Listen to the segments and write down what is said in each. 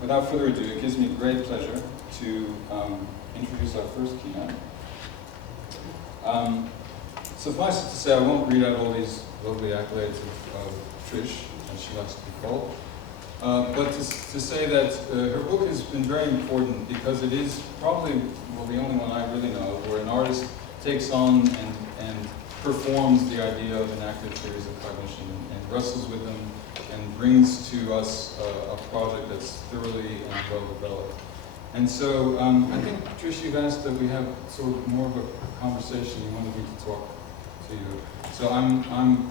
without further ado, it gives me great pleasure to introduce our first keynote. Suffice it to say, I won't read out all these lovely accolades of Trish, as she likes to be called, but to say that her book has been very important because it is probably, well, the only one I really know of where an artist takes on and performs the idea of an active theories of cognition and wrestles with them and brings to us a project that's thoroughly and well developed. And so I think, Trish, you've asked that we have sort of more of a conversation. You wanted me to talk to you. So I'm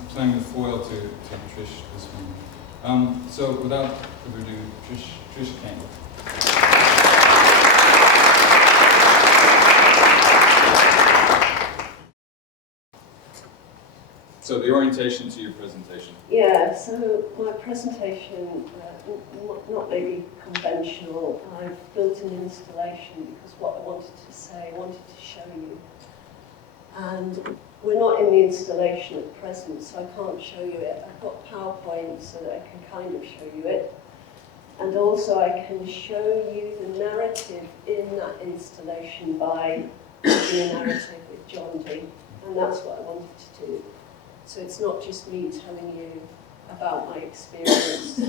playing the foil to Trish this morning. So without further ado, Trish Cain. So the orientation to your presentation. Yeah, so my presentation, not maybe conventional. I've built an installation because what I wanted to say, I wanted to show you. And we're not in the installation at present, so I can't show you it. I've got PowerPoint so that I can kind of show you it. And also I can show you the narrative in that installation by doing a narrative with John D. And that's what I wanted to do. So it's not just me telling you about my experience,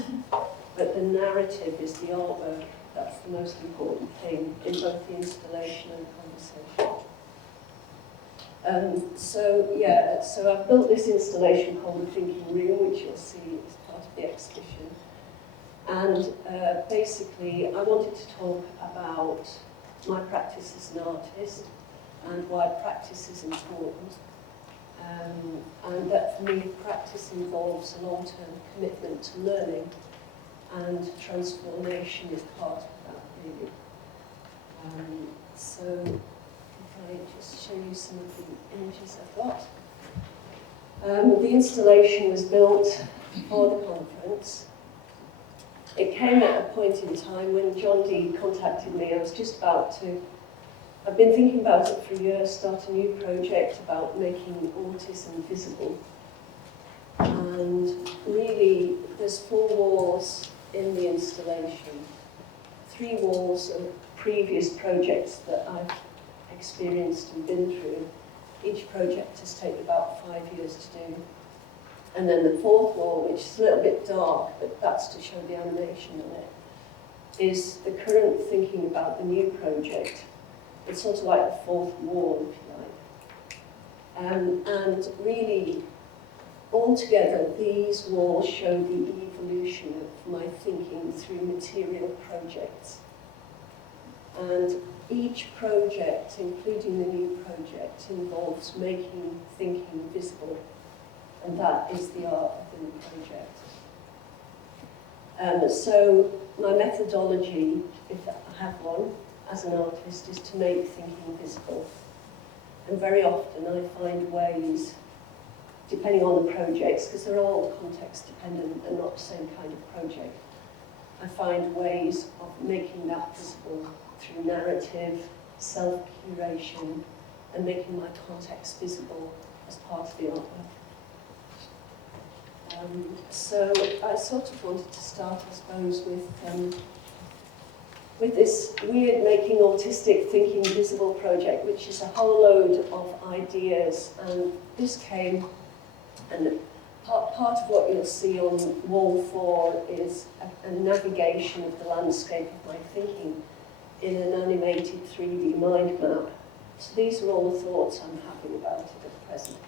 but the narrative is the artwork. That's the most important thing in both the installation and the conversation. So I've built this installation called The Thinking Room, which you'll see as part of the exhibition. And basically, I wanted to talk about my practice as an artist and why practice is important. And that for me, practice involves a long-term commitment to learning, and transformation is part of that, really. So if I just show you some of the images I've got. The installation was built for the conference. It came at a point in time when John D contacted me. I was just about to I've been thinking about it for a year, start a new project about making autism visible. And really, there's 4 walls in the installation. 3 walls of previous projects that I've experienced and been through. Each project has taken about 5 years to do. And then the 4th wall, which is a little bit dark, but that's to show the animation on it, is the current thinking about the new project. It's sort of like the 4th wall, if you like. And really, altogether, these walls show the evolution of my thinking through material projects. And each project, including the new project, involves making thinking visible. And that is the art of the new project. So my methodology, if I have one, as an artist, is to make thinking visible. And very often I find ways, depending on the projects, because they're all context dependent and not the same kind of project, I find ways of making that visible through narrative, self-curation, and making my context visible as part of the artwork. So I sort of wanted to start, I suppose, with this weird Making Autistic Thinking Visible project, which is a whole load of ideas. And this came, and part of what you'll see on wall 4 is a navigation of the landscape of my thinking in an animated 3D mind map. So these are all the thoughts I'm having about it at present.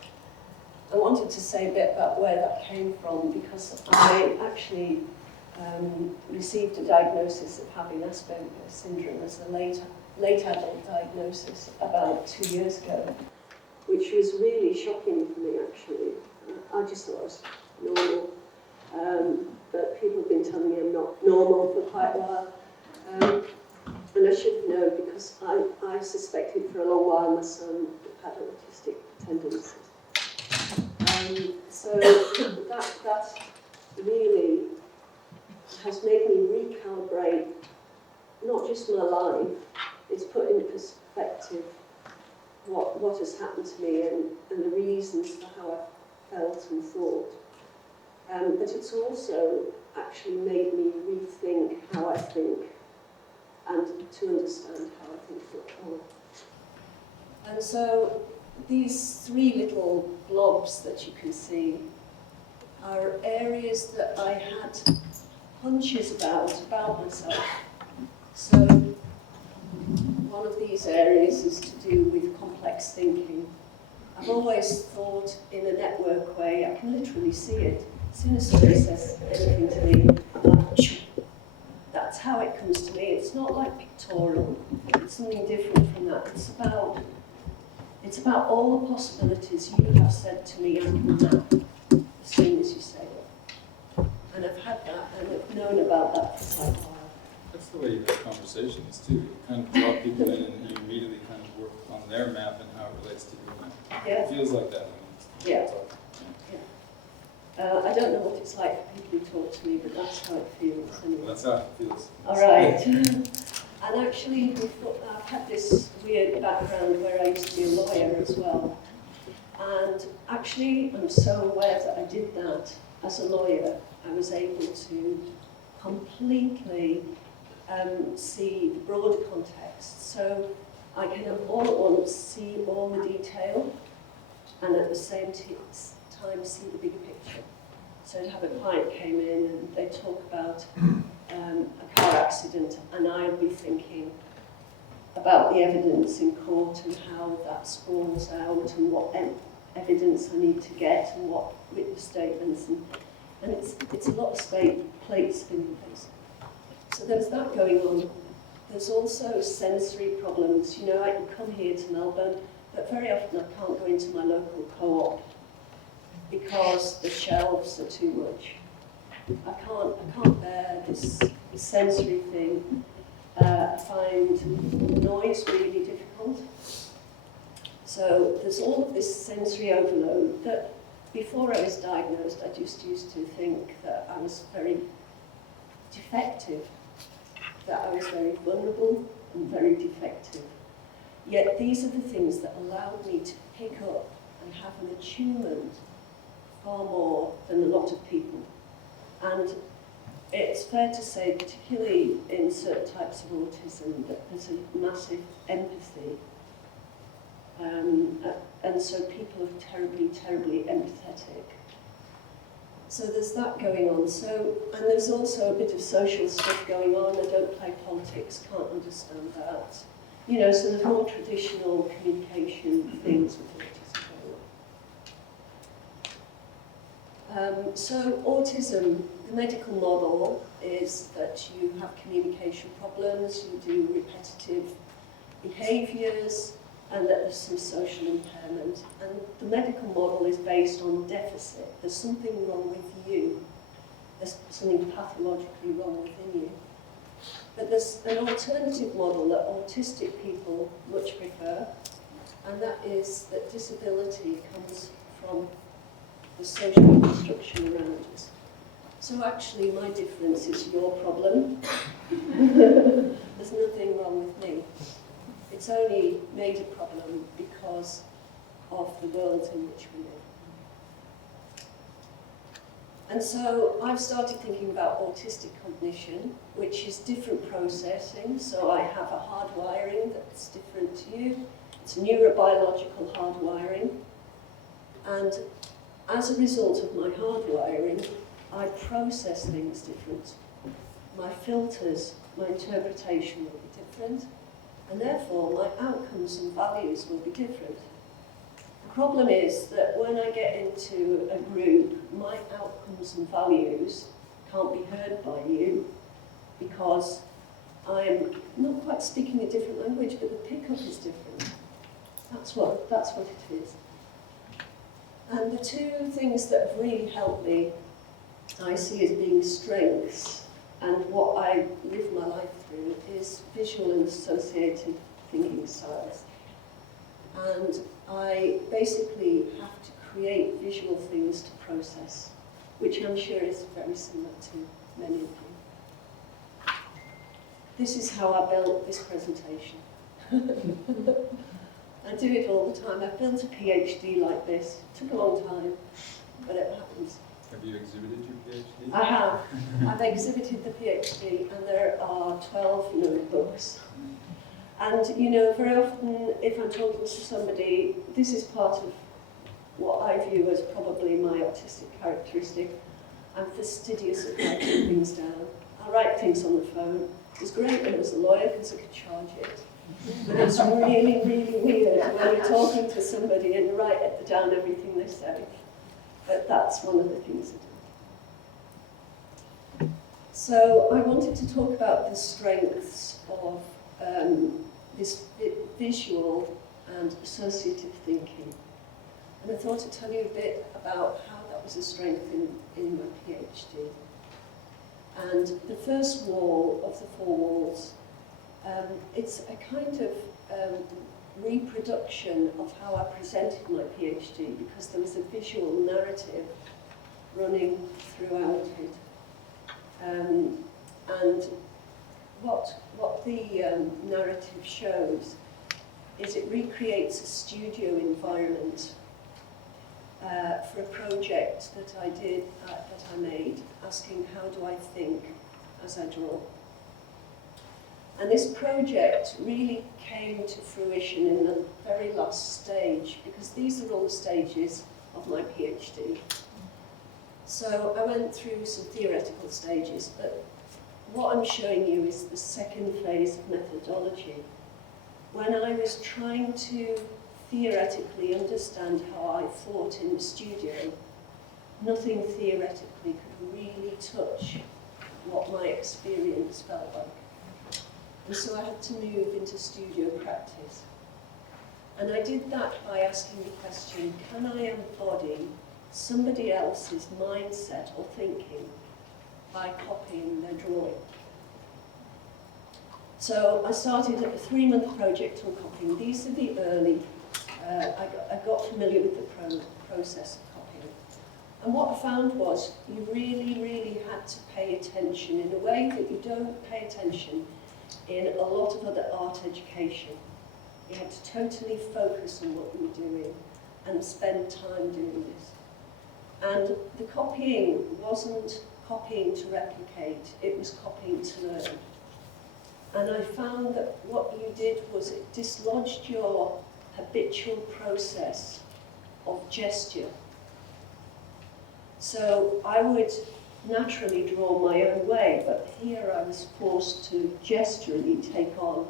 I wanted to say a bit about where that came from, because I actually received a diagnosis of having Asperger's syndrome as a late adult diagnosis about 2 years ago, which was really shocking for me, actually. I just thought I was normal, but people have been telling me I'm not normal for quite a while. And I should know, because I suspected for a long while my son had autistic tendencies. So that really has made me recalibrate not just my life, it's put into perspective what has happened to me and the reasons for how I felt and thought. But it's also actually made me rethink how I think and to understand how I think more. And so these three little blobs that you can see are areas that I had hunches about myself. So one of these areas is to do with complex thinking. I've always thought in a network way. I can literally see it. As soon as somebody says anything to me, that's how it comes to me. It's not like pictorial. It's something different from that. It's about all the possibilities you have said to me and that as soon as you say it. And I've had that, and I've known about that for quite a while. That's the way you have conversations too. You kind of draw people in and you immediately kind of work on their map and how it relates to your map. Yeah. It feels like that. Yeah. I don't know what it's like for people who talk to me, but that's how it feels anyway. Well, that's how it feels. All right. And actually, I've had this weird background where I used to be a lawyer as well. And actually, I'm so aware that I did that as a lawyer. I was able to completely see the broad context. So I can all at once see all the detail and at the same time see the big picture. So I'd have a client came in and they talk about a car accident, and I'd be thinking about the evidence in court and how that spawns out and what evidence I need to get and what witness statements, and it's a lot of plate spinning basically. So there's that going on. There's also sensory problems. You know, I can come here to Melbourne, but very often I can't go into my local co-op because the shelves are too much. I can't bear this sensory thing. I find noise really difficult. So there's all of this sensory overload that before I was diagnosed, I just used to think that I was very defective, that I was very vulnerable and very defective. Yet these are the things that allowed me to pick up and have an attunement far more than a lot of people. And it's fair to say, particularly in certain types of autism, that there's a massive empathy. And so people are terribly, terribly empathetic. So there's that going on. And there's also a bit of social stuff going on. I don't play politics, can't understand that. You know, so there's more traditional communication things with autism going on. So autism, the medical model is that you have communication problems, you do repetitive behaviours, and that there's some social impairment. And the medical model is based on deficit. There's something wrong with you. There's something pathologically wrong within you. But there's an alternative model that autistic people much prefer, and that is that disability comes from the social construction around us. So actually, my difference is your problem. There's nothing wrong with me. It's only made a problem because of the world in which we live. And so I've started thinking about autistic cognition, which is different processing. So I have a hardwiring that's different to you. It's neurobiological hardwiring. And as a result of my hardwiring, I process things different. My filters, my interpretation will be different. And therefore, my outcomes and values will be different. The problem is that when I get into a group, my outcomes and values can't be heard by you because I'm not quite speaking a different language, but the pickup is different. That's what it is. And the two things that have really helped me, I see as being strengths, and what I live my life through is visual and associated thinking styles. And I basically have to create visual things to process, which I'm sure is very similar to many of you. This is how I built this presentation. I do it all the time. I've built a PhD like this. It took a long time, but it happens. Have you exhibited your PhD? I have. I've exhibited the PhD, and there are 12 notebooks. And, you know, very often, if I'm talking to somebody, this is part of what I view as probably my autistic characteristic. I'm fastidious at writing things down. I write things on the phone. It's great when I was a lawyer because I could charge it. But it's really, really weird when you're talking to somebody and you write down everything they say. But that's one of the things I do. So I wanted to talk about the strengths of this visual and associative thinking. And I thought I'd tell you a bit about how that was a strength in my PhD. And the first wall of the 4 walls, it's a kind of reproduction of how I presented my PhD, because there was a visual narrative running throughout it. And what the narrative shows is it recreates a studio environment for a project that I did, that I made, asking how do I think as I draw. And this project really came to fruition in the very last stage, because these are all the stages of my PhD. So I went through some theoretical stages, but what I'm showing you is the second phase of methodology, when I was trying to theoretically understand how I thought in the studio. Nothing theoretically could really touch what my experience felt like. And so I had to move into studio practice. And I did that by asking the question, can I embody somebody else's mindset or thinking by copying their drawing? So I started a 3-month project on copying. These are the early, I got familiar with the process of copying. And what I found was you really, really had to pay attention in a way that you don't pay attention in a lot of other art education. You had to totally focus on what you were doing and spend time doing this. And the copying wasn't copying to replicate, it was copying to learn. And I found that what you did was it dislodged your habitual process of gesture. So I would naturally draw my own way, but here I was forced to gesturally take on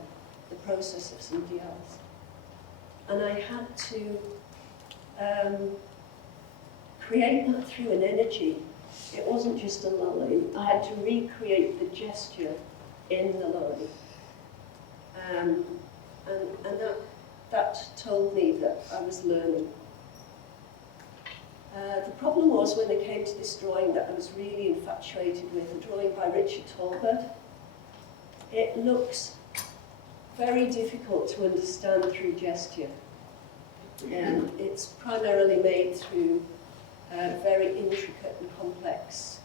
the process of somebody else. And I had to create that through an energy. It wasn't just a line. I had to recreate the gesture in the line. And that told me that I was learning. The problem was when it came to this drawing that I was really infatuated with, a drawing by Richard Talbot. It looks very difficult to understand through gesture. It's primarily made through very intricate and complex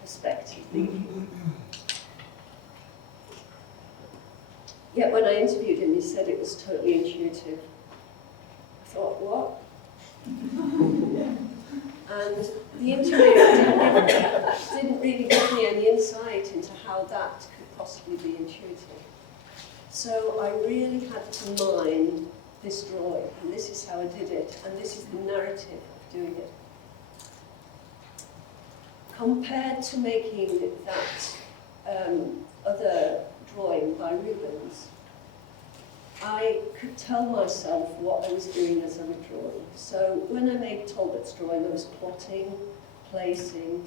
perspective thinking. Yet when I interviewed him, he said it was totally intuitive. I thought, what? And the interview didn't really give me any insight into how that could possibly be intuitive. So I really had to mine this drawing, and this is how I did it, and this is the narrative of doing it. Compared to making that other drawing by Rubens, I could tell myself what I was doing as I was drawing. So when I made Talbot's drawing, I was plotting, placing,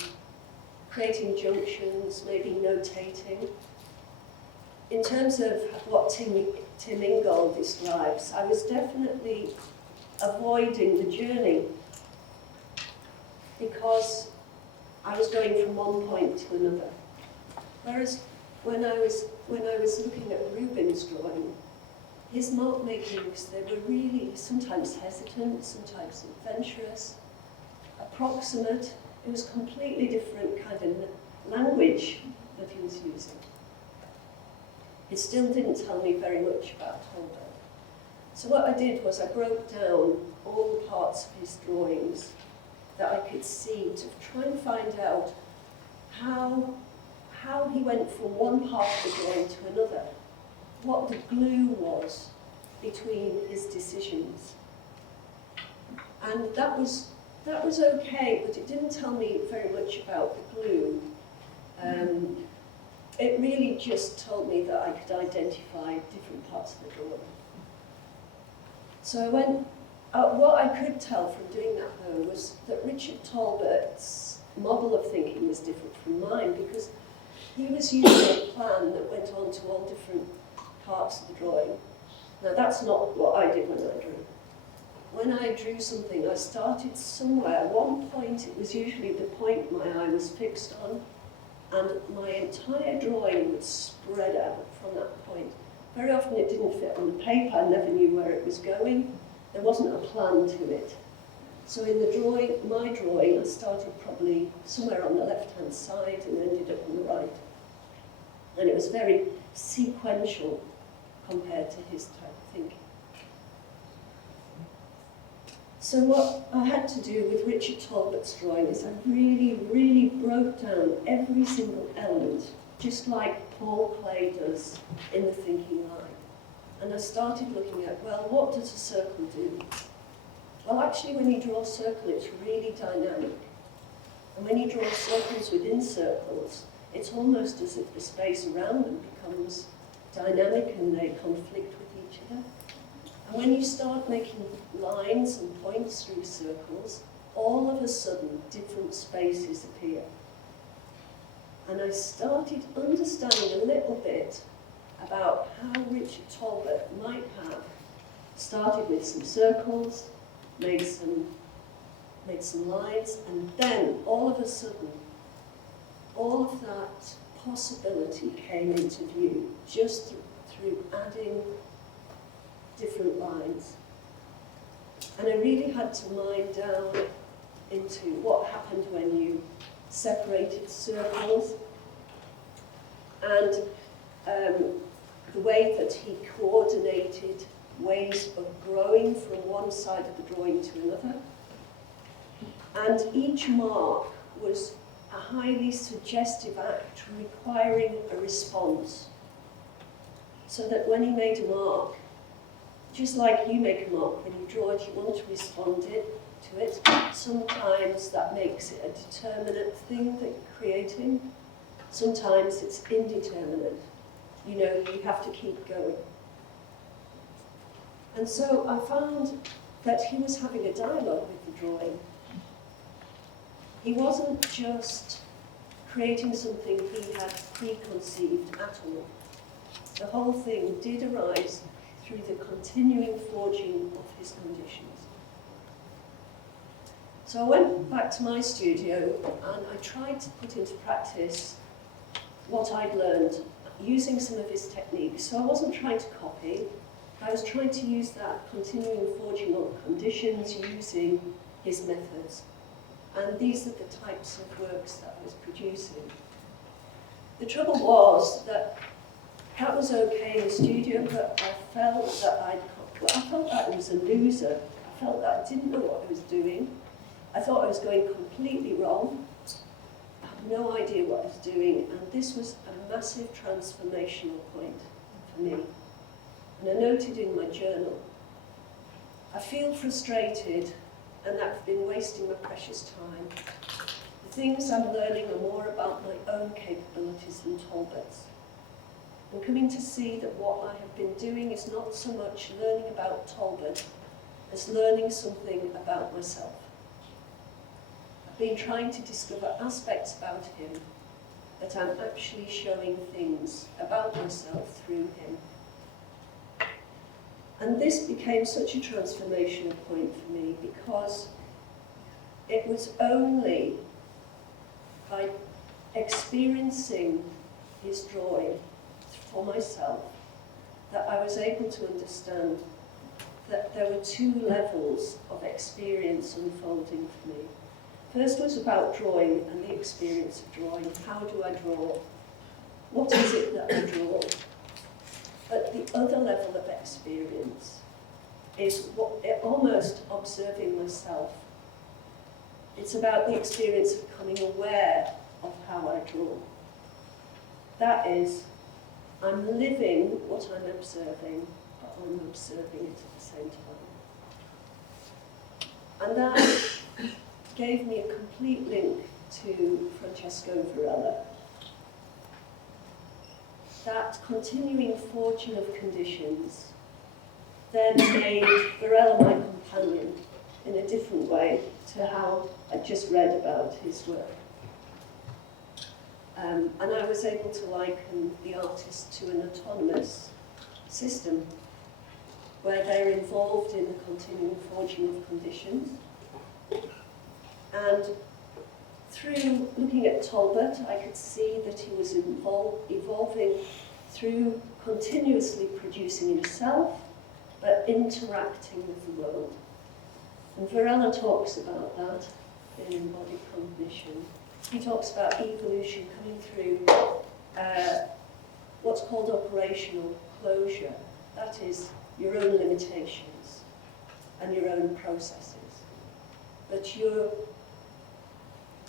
creating junctions, maybe notating. In terms of what Tim Ingold describes, I was definitely avoiding the journey because I was going from one point to another. Whereas when I was looking at Rubens' drawing, his mark makings, they were really sometimes hesitant, sometimes adventurous, approximate. It was completely different kind of language that he was using. It still didn't tell me very much about Talbot. So what I did was I broke down all the parts of his drawings that I planted seed to try and find out how he went from one part of the drawing to another, what the glue was between his decisions. And that was okay, but it didn't tell me very much about the glue. It really just told me that I could identify different parts of the drawing. So I went, what I could tell from doing that though was that Richard Talbert's model of thinking was different from mine, because he was using a plan that went on to all different parts of the drawing. Now that's not what I did when I drew. When I drew something, I started somewhere. At one point, it was usually the point my eye was fixed on, and my entire drawing would spread out from that point. Very often it didn't fit on the paper, I never knew where it was going. There wasn't a plan to it. So in the drawing, my drawing, I started probably somewhere on the left-hand side and ended up on the right. And it was very sequential compared to his type of thinking. So what I had to do with Richard Talbert's drawing is I really, really broke down every single element, just like Paul Klee does in the thinking line. And I started looking at, well, what does a circle do? Well, actually, when you draw a circle, it's really dynamic. And when you draw circles within circles, it's almost as if the space around them becomes dynamic and they conflict with each other. And when you start making lines and points through circles, all of a sudden, different spaces appear. And I started understanding a little bit about how Richard Talbot might have started with some circles, made some lines, and then all of a sudden, all of that possibility came into view just through adding different lines. And I really had to mine down into what happened when you separated circles, and the way that he coordinated ways of growing from one side of the drawing to another. And each mark was a highly suggestive act requiring a response. So that when he made a mark, just like you make a mark, when you draw it, you want to respond to it. Sometimes that makes it a determinate thing that you're creating. Sometimes it's indeterminate. You know, you have to keep going. And so I found that he was having a dialogue with the drawing. He wasn't just creating something he had preconceived at all. The whole thing did arise through the continuing forging of his conditions. So I went back to my studio and I tried to put into practice what I'd learned using some of his techniques. So I wasn't trying to copy, I was trying to use that continuing forging of conditions using his methods. And these are the types of works that I was producing. The trouble was that was okay in the studio, but I felt that I was a loser. I felt that I didn't know what I was doing. I thought I was going completely wrong. I had no idea what I was doing, and this was a massive transformational point for me. And I noted in my journal, I feel frustrated and that I've been wasting my precious time. The things I'm learning are more about my own capabilities than Talbot's. I'm coming to see that what I have been doing is not so much learning about Talbot as learning something about myself. I've been trying to discover aspects about him that I'm actually showing things about myself through him. And this became such a transformational point for me because it was only by experiencing his drawing for myself that I was able to understand that there were two levels of experience unfolding for me. First was about drawing and the experience of drawing. How do I draw? What is it that I draw? But the other level of experience is almost observing myself. It's about the experience of becoming aware of how I draw. That is, I'm living what I'm observing, but I'm observing it at the same time. And that gave me a complete link to Francesco Varela. That continuing fortune of conditions then made Varela my companion in a different way to how I just read about his work. And I was able to liken the artist to an autonomous system where they're involved in the continuing forging of conditions. And through looking at Talbot, I could see that he was evolving through continuously producing himself, but interacting with the world. And Varela talks about that in Embodied Cognition. He talks about evolution coming through what's called operational closure. That is your own limitations and your own processes. But you're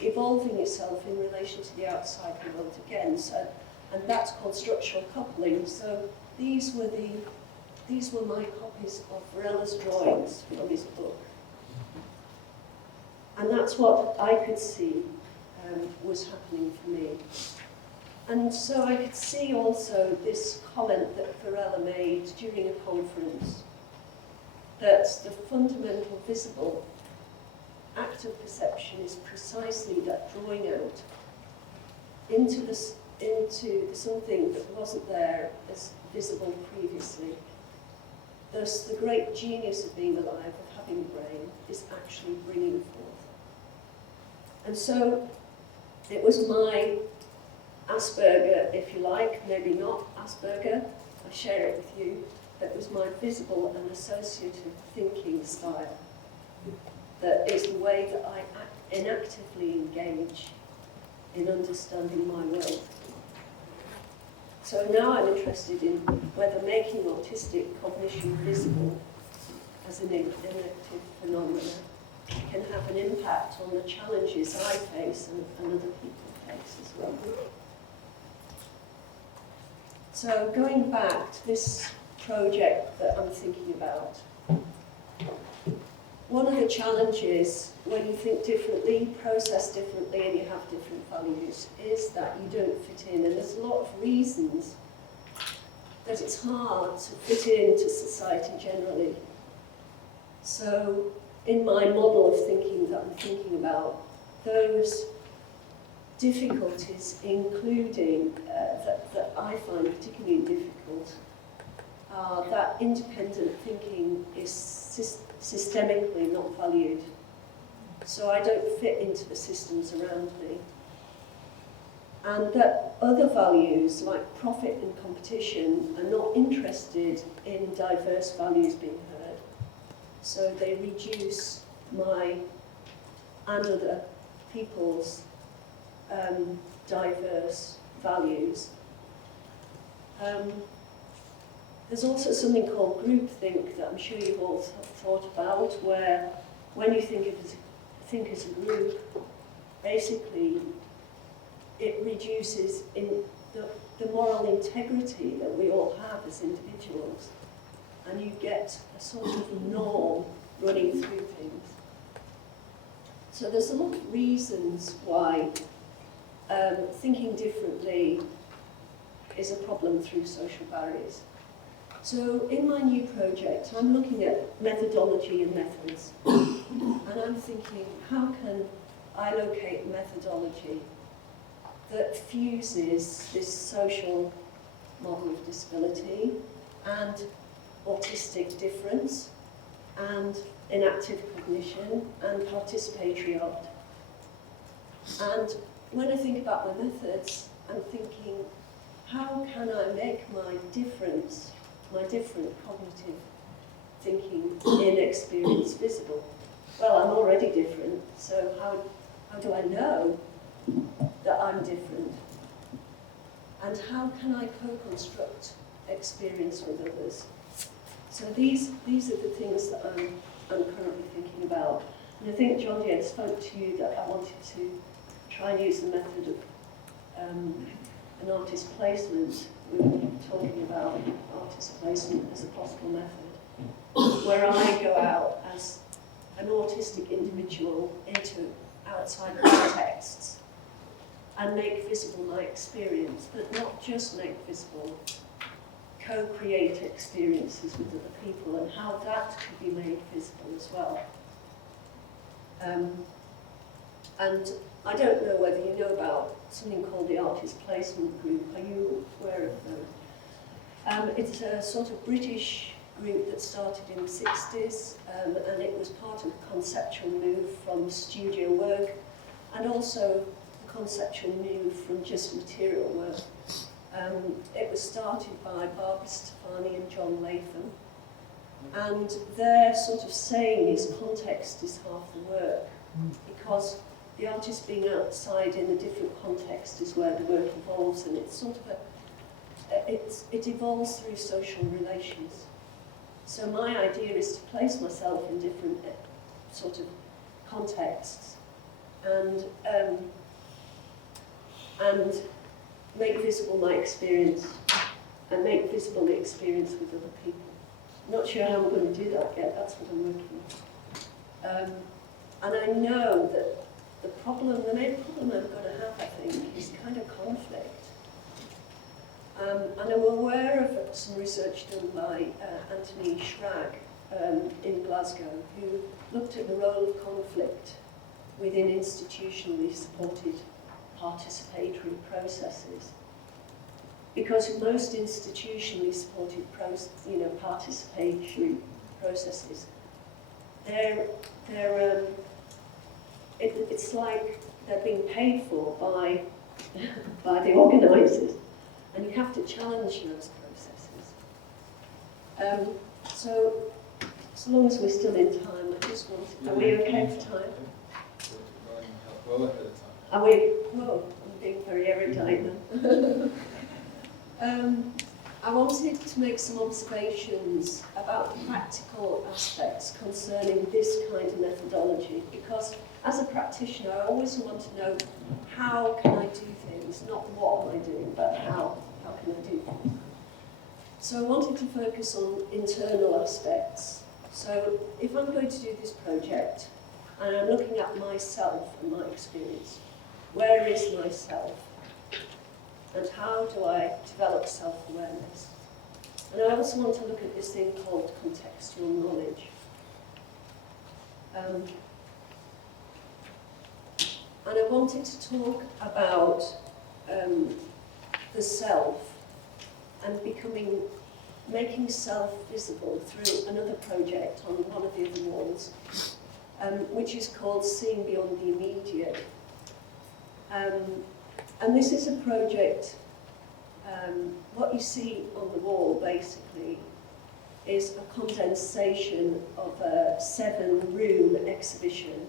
evolving yourself in relation to the outside world again. So, and that's called structural coupling. So these were my copies of Varela's drawings from his book. And that's what I could see was happening for me. And so I could see also this comment that Varela made during a conference, that the fundamental visible act of perception is precisely that drawing out into something that wasn't there as visible previously. Thus, the great genius of being alive, of having a brain, is actually bringing forth. And so, it was my Asperger, if you like, maybe not Asperger, I share it with you, that was my visible and associative thinking style. That is the way that I inactively engage in understanding my world. So now I'm interested in whether making autistic cognition visible as an inactive phenomenon can have an impact on the challenges I face and other people face as well. So going back to this project that I'm thinking about, one of the challenges when you think differently, process differently, and you have different values is that you don't fit in. And there's a lot of reasons that it's hard to fit into society generally. So in my model of thinking that I'm thinking about, those difficulties, including that I find particularly difficult, are that independent thinking is systemically not valued. So I don't fit into the systems around me. And that other values, like profit and competition, are not interested in diverse values being heard. So they reduce my and other people's diverse values. There's also something called groupthink that I'm sure you've all thought about, where when you think as a group, basically it reduces in the moral integrity that we all have as individuals, and you get a sort of norm running through things. So there's a lot of reasons why thinking differently is a problem through social barriers. So in my new project, I'm looking at methodology and methods. And I'm thinking, how can I locate methodology that fuses this social model of disability and autistic difference and inactive cognition and participatory art? And when I think about my methods, I'm thinking, how can I make my different cognitive thinking in experience visible? Well, I'm already different, so how do I know that I'm different? And how can I co-construct experience with others? So these are the things that I'm currently thinking about. And I think John Deere spoke to you that I wanted to try and use the method of an artist placement. We were talking about artist placement as a possible method, where I go out as an autistic individual into outside contexts and make visible my experience, but not just make visible, co-create experiences with other people and how that could be made visible as well. And I don't know whether you know about something called the Artist Placement Group. Are you aware of those? It's a sort of British group that started in the 60s, and it was part of a conceptual move from studio work, and also a conceptual move from just material work. It was started by Barbara Stefani and John Latham, and their sort of saying is context is half the work, because the artist being outside in a different context is where the work evolves, and it's sort of it evolves through social relations. So my idea is to place myself in different sort of contexts and make visible my experience and make visible the experience with other people. I'm not sure how I'm going to do that yet, that's what I'm working on. And I know that the main problem I'm going to have, I think, is kind of conflict. And I'm aware of some research done by Anthony Schrag in Glasgow, who looked at the role of conflict within institutionally supported participatory processes. Because most institutionally supported participatory processes, it's like they're being paid for by the organisers, and you have to challenge those processes. So long as we're still in time, I just wanted. Are we okay for time? Well ahead of time. Are we? Oh, I'm being very erudite then. I wanted to make some observations about the practical aspects concerning this kind of methodology, because as a practitioner, I always want to know how can I do things, not what am I doing, but how can I do things. So I wanted to focus on internal aspects. So if I'm going to do this project, and I'm looking at myself and my experience, where is myself? And how do I develop self-awareness? And I also want to look at this thing called contextual knowledge. And I wanted to talk about the self and making self visible through another project on one of the other walls, which is called Seeing Beyond the Immediate. And this is a project, what you see on the wall basically is a condensation of a 7-room exhibition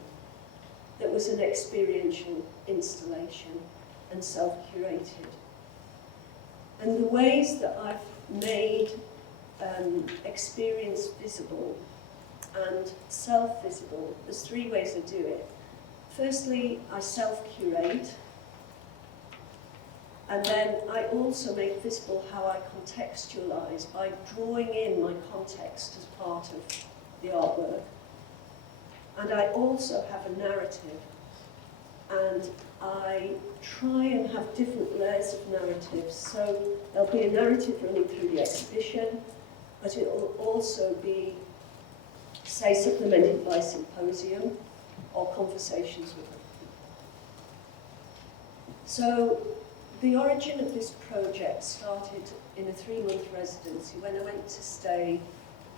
that was an experiential installation and self-curated. And the ways that I've made experience visible and self-visible, there's 3 ways I do it. Firstly, I self-curate, and then I also make visible how I contextualize by drawing in my context as part of the artwork. And I also have a narrative, and I try and have different layers of narratives. So there'll be a narrative running through the exhibition, but it will also be, say, supplemented by symposium or conversations with other people. So the origin of this project started in a 3-month residency when I went to stay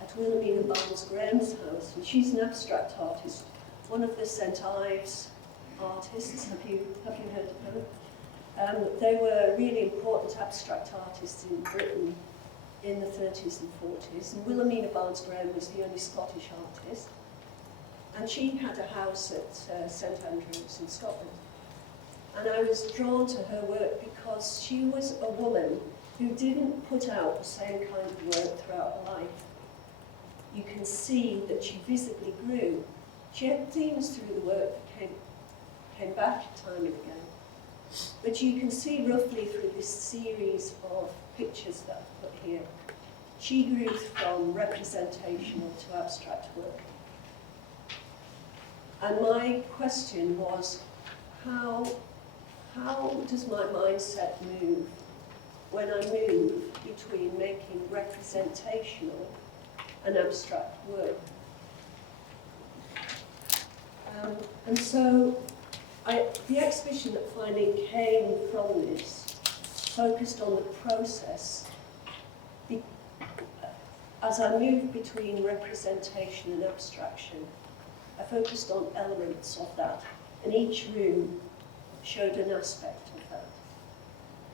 at Wilhelmina Barnes-Graham's house, and she's an abstract artist, one of the St. Ives artists. Have you heard of her? They were really important abstract artists in Britain in the 30s and 40s, and Wilhelmina Barnes-Graham was the only Scottish artist, and she had a house at St. Andrews in Scotland. And I was drawn to her work because she was a woman who didn't put out the same kind of work throughout her life. You can see that she visibly grew. She had themes through the work that came back time and again. But you can see roughly through this series of pictures that I've put here, she grew from representational to abstract work. And my question was, how does my mindset move when I move between making representational and abstract work? And so the exhibition that finally came from this focused on the process. As I moved between representation and abstraction, I focused on elements of that, and each room showed an aspect of that.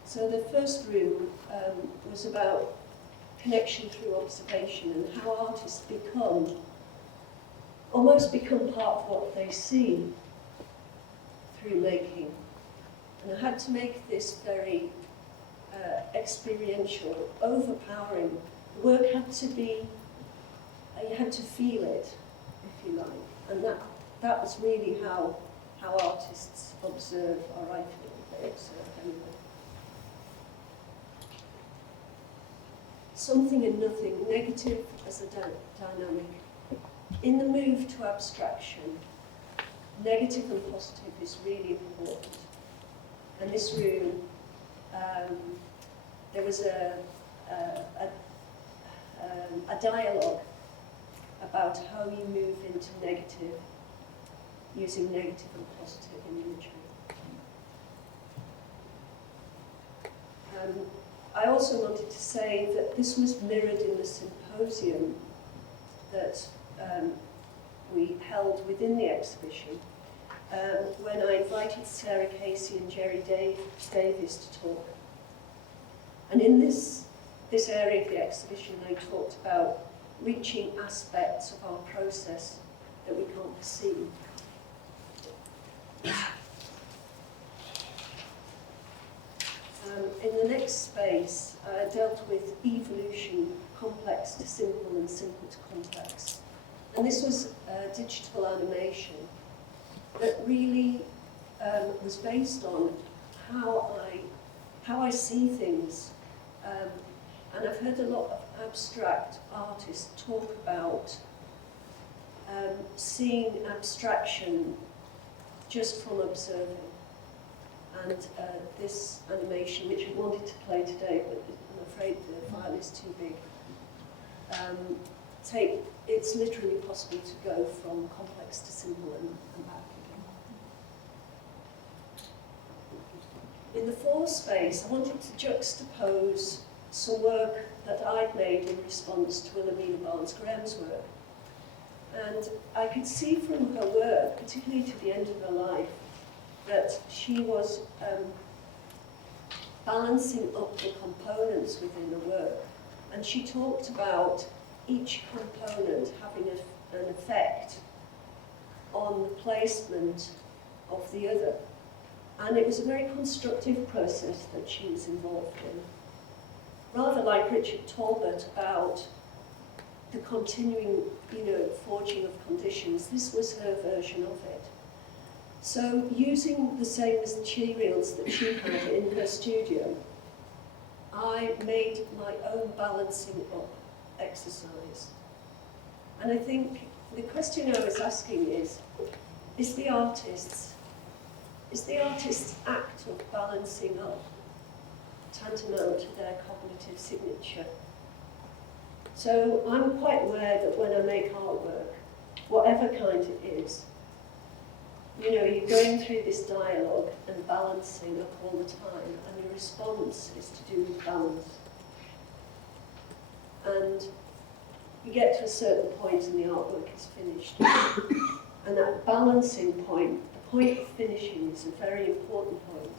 So the first room was about connection through observation and how artists almost become part of what they see through making. And I had to make this very experiential, overpowering. The work had to be, you had to feel it, if you like. And that was really how artists observe, or I feel they observe anyway. Something and nothing, negative as a dynamic. In the move to abstraction, negative and positive is really important. And this room, there was a dialogue about how you move into negative, using negative and positive imagery. I also wanted to say that this was mirrored in the symposium that we held within the exhibition when I invited Sarah Casey and Jerry Davis to talk. And in this area of the exhibition, they talked about reaching aspects of our process that we can't perceive. In the next space, I dealt with evolution, complex to simple and simple to complex. And this was digital animation that really was based on how I see things. And I've heard a lot of abstract artists talk about seeing abstraction just from observing. And this animation, which we wanted to play today, but I'm afraid the file is too big, it's literally possible to go from complex to simple and back again. In the floor space, I wanted to juxtapose some work that I'd made in response to Wilhelmina Barnes-Graham's work. And I could see from her work, particularly to the end of her life, that she was balancing up the components within the work. And she talked about each component having an effect on the placement of the other. And it was a very constructive process that she was involved in. Rather like Richard Talbot about the continuing, forging of conditions, this was her version of it. So using the same materials that she had in her studio, I made my own balancing up exercise. And I think the question I was asking is the artist's act of balancing up tantamount to their cognitive signature? So I'm quite aware that when I make artwork, whatever kind it is, you're going through this dialogue and balancing up all the time, and the response is to do with balance. And you get to a certain point and the artwork is finished. And that balancing point, the point of finishing, is a very important point.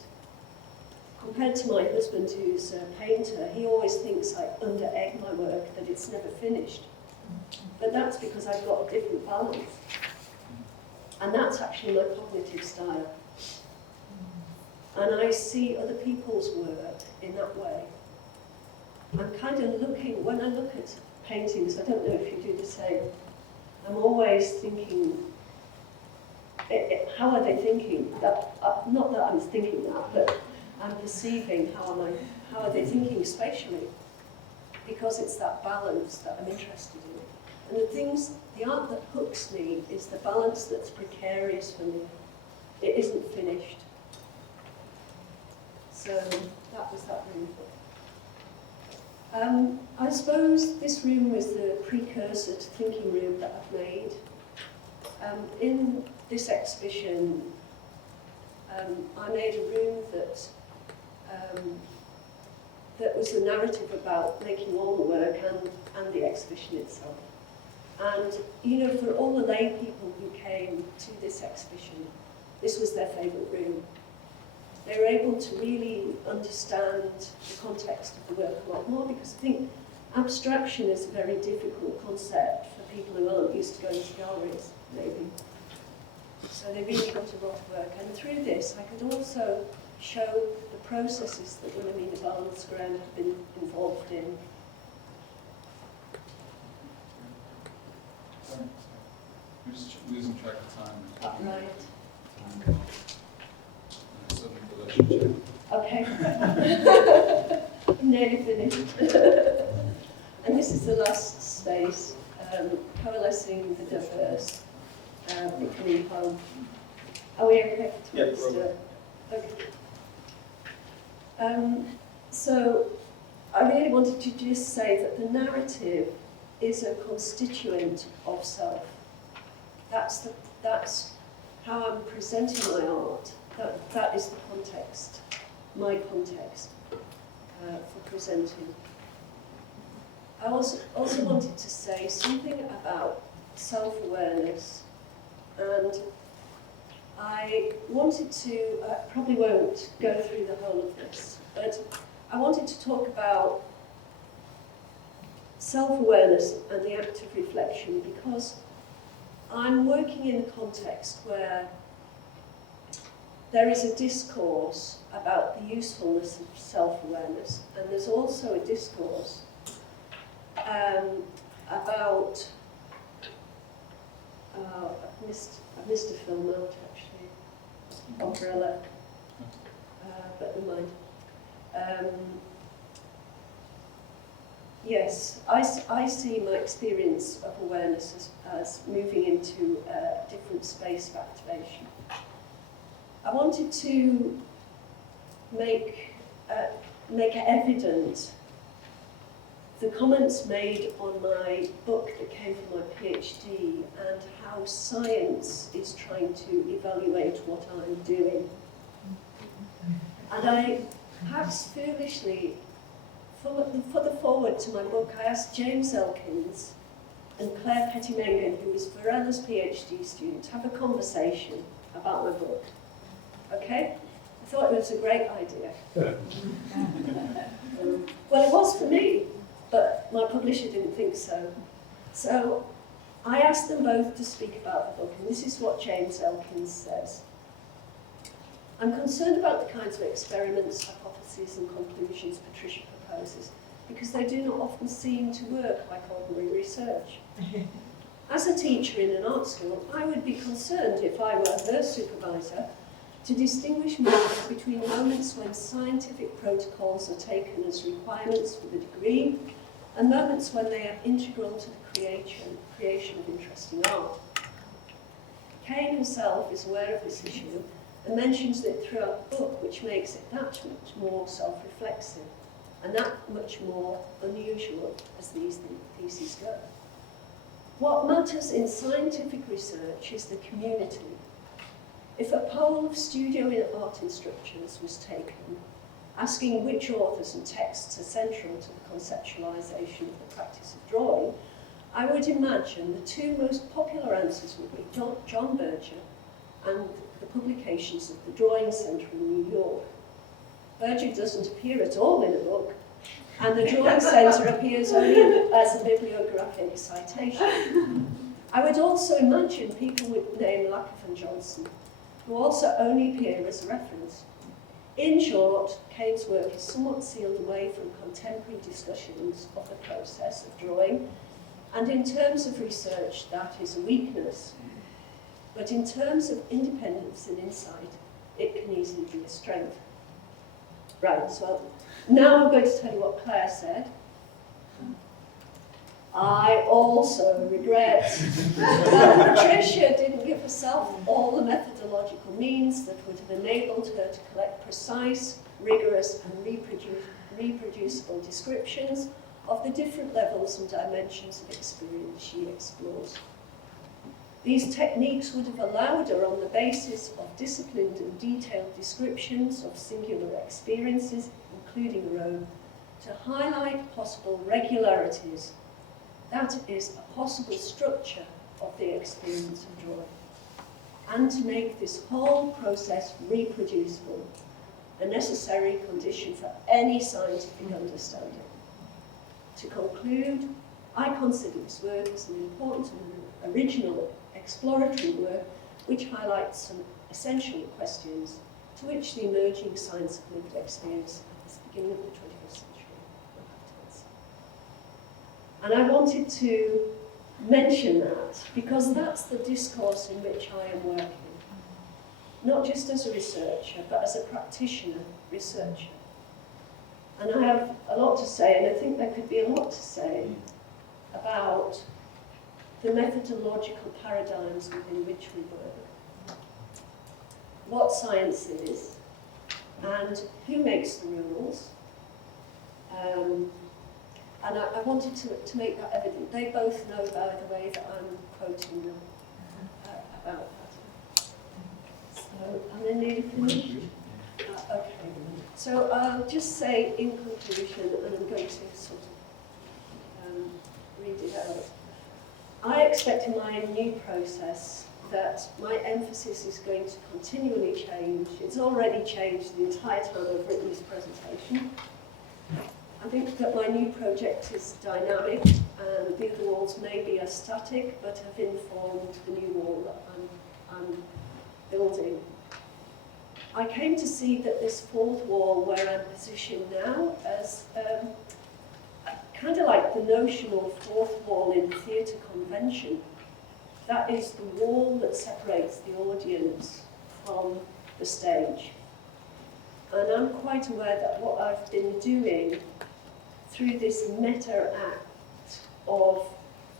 Compared to my husband, who's a painter, he always thinks I under-egg my work, that it's never finished. But that's because I've got a different balance. And that's actually my cognitive style. And I see other people's work in that way. I'm kind of looking, when I look at paintings, I don't know if you do the same, I'm always thinking, how are they thinking? Not that I'm thinking that, but I'm perceiving how are they thinking spatially? Because it's that balance that I'm interested in. And the art that hooks me is the balance that's precarious for me. It isn't finished. So that was that room. I suppose this room was the precursor to thinking room that I've made. In this exhibition, I made a room that was the narrative about making all the work and the exhibition itself. And, you know, for all the lay people who came to this exhibition, this was their favourite room. They were able to really understand the context of the work a lot more, because I think abstraction is a very difficult concept for people who aren't used to going to galleries, maybe. So they really got a lot of work. And through this, I could also show the processes that Wilhelmina Barnes-Graham had been involved in. We're just losing track of time. Right. Suddenly relationship. Okay. Nearly finished. And this is the last space, coalescing the diverse, becoming home. Are we okay? Yeah, Okay. So I really wanted to just say that the narrative is a constituent of self. That's how I'm presenting my art. That is the context, my context for presenting. I also wanted to say something about self-awareness, and I wanted to, I probably won't go through the whole of this, but I wanted to talk about self-awareness and the act of reflection, because I'm working in a context where there is a discourse about the usefulness of self-awareness, and there's also a discourse about I missed a film out actually, Umbrella, but never mind. Yes, I see my experience of awareness as moving into a different space of activation. I wanted to make evident the comments made on my book that came from my PhD, and how science is trying to evaluate what I'm doing. And I, perhaps foolishly, for the forward to my book, I asked James Elkins and Claire Petty-Mengen, who was Varella's PhD student, to have a conversation about my book. Okay? I thought it was a great idea. Well, it was for me, but my publisher didn't think so. So I asked them both to speak about the book, and this is what James Elkins says. I'm concerned about the kinds of experiments, hypotheses and conclusions Patricia proposes, because they do not often seem to work like ordinary research. As a teacher in an art school, I would be concerned, if I were her supervisor, to distinguish between moments when scientific protocols are taken as requirements for the degree and moments when they are integral to the creation of interesting art. Cain himself is aware of this issue and mentions it throughout the book, which makes it that much more self-reflexive and that much more unusual as these theses go. What matters in scientific research is the community. If a poll of studio art instructors was taken, asking which authors and texts are central to the conceptualization of the practice of drawing, I would imagine the two most popular answers would be John Berger and the publications of the Drawing Centre in New York. Berger doesn't appear at all in a book, and the Drawing Centre appears only as a bibliographic citation. I would also imagine people would name Lakoff and Johnson, who also only appear as a reference. In short, Cain's work is somewhat sealed away from contemporary discussions of the process of drawing, and in terms of research, that is a weakness. But in terms of independence and insight, it can easily be a strength. Right, so now I'm going to tell you what Claire said. I also regret that Patricia didn't give herself all the methodological means that would have enabled her to collect precise, rigorous and reproducible descriptions of the different levels and dimensions of experience she explores. These techniques would have allowed her, on the basis of disciplined and detailed descriptions of singular experiences, including her own, to highlight possible regularities, that is, a possible structure of the experience of drawing, and to make this whole process reproducible, a necessary condition for any scientific understanding. To conclude, I consider this work as an important and original exploratory work which highlights some essential questions to which the emerging science of lived experience at the beginning of the 21st century will have to answer. And I wanted to mention that because that's the discourse in which I am working, not just as a researcher, but as a practitioner researcher. And I have a lot to say, and I think there could be a lot to say about the methodological paradigms within which we work, what science is, and who makes the rules. And I wanted to make that evident. They both know, by the way, that I'm quoting them about that. So, am I nearly finished? Okay. So I'll just say in conclusion, and I'm going to sort of read it out. I expect in my new process that my emphasis is going to continually change. It's already changed the entire time I've written this presentation. I think that my new project is dynamic, and the other walls maybe are static, but have informed the new wall that I'm building. I came to see that this fourth wall, where I'm positioned now, as kind of like the notional fourth wall in theatre convention. That is the wall that separates the audience from the stage. And I'm quite aware that what I've been doing through this meta act of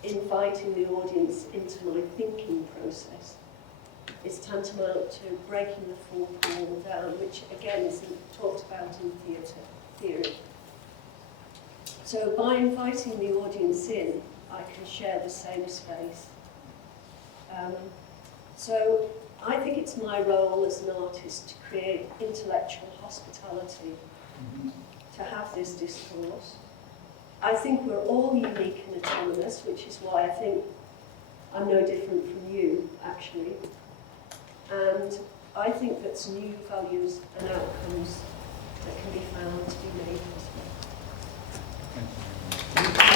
inviting the audience into my thinking process is tantamount to breaking the fourth wall down, which again is talked about in theatre theory. So by inviting the audience in, I can share the same space. So I think it's my role as an artist to create intellectual hospitality, to have this discourse. I think we're all unique and autonomous, which is why I think I'm no different from you, actually. And I think that's new values and outcomes that can be found to be made possible. Thank you.